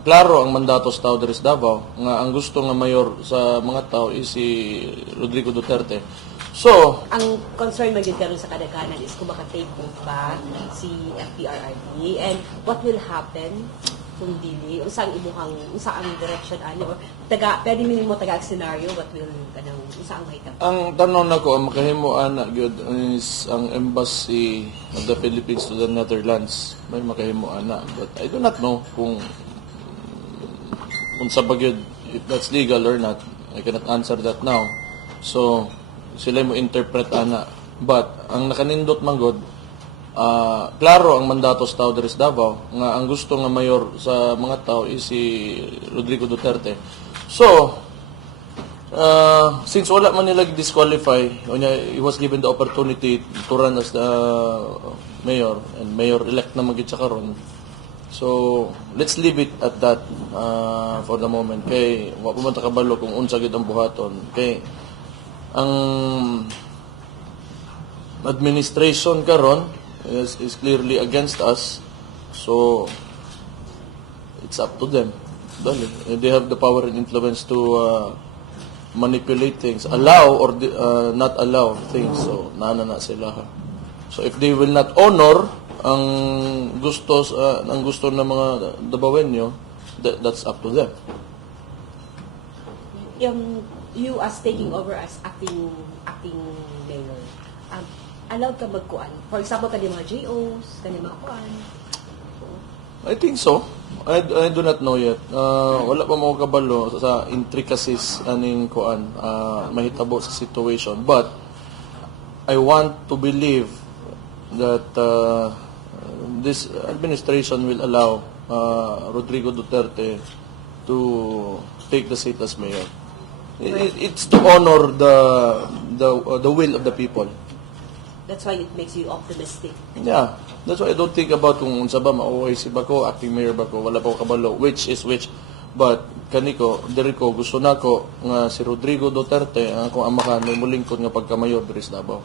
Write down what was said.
klaro ang mandato sa tao diri sa Davao nga ang gusto nga mayor sa mga tao is si Rodrigo Duterte. So, Ang concern man karon sa kadaghanan is kung maka-take off ba si FPRRD and what will happen kung dili unsang ang direction ani or pwede mo taga scenario what will kanang unsang mahitabo. ang tanong nako ang makahimo ana gyud is ang embassy of the Philippines to the Netherlands may makahimo ana, but I do not know kung unsa ba gyud, if that's legal or not. I cannot answer that now. So sila mo interpret ana, but ang nakanindot man gud klaro ang mandato sa tao diri sa Davao nga ang gusto nga mayor sa mga tao is si Rodrigo Duterte. So since wala man nila disqualify, he was given the opportunity to run as the mayor and mayor-elect na magit siya karon. So let's leave it at that for the moment. Kay wa pa man ta kabalo kung unsa gid ang buhaton. Kay ang administration karon is clearly against us. So it's up to them. They have the power and influence to manipulate things, allow or not allow things. So nana na sila. So if they will not honor ang gusto ng mga Davaoenyo, that's up to them. You as taking over as acting mayor, allowed ka magkuan? For example, kani mga JOs, kani mga kuan? I think so. I do not know yet. Wala pa mo kabalo sa intricacies aning kuan mahitabo sa situation, but I want to believe that this administration will allow Rodrigo Duterte to take the seat as mayor. It's to honor the will of the people. That's why it makes you optimistic. Yeah, that's why I don't think about kung unsa ba mauwi si Bako, acting mayor Bako, wala pa ko kabalo which is which. But kaniko, diri ko gusto nako nga si Rodrigo Duterte ang akong amahan may mulingkod nga pagkamayor diri sa Davao.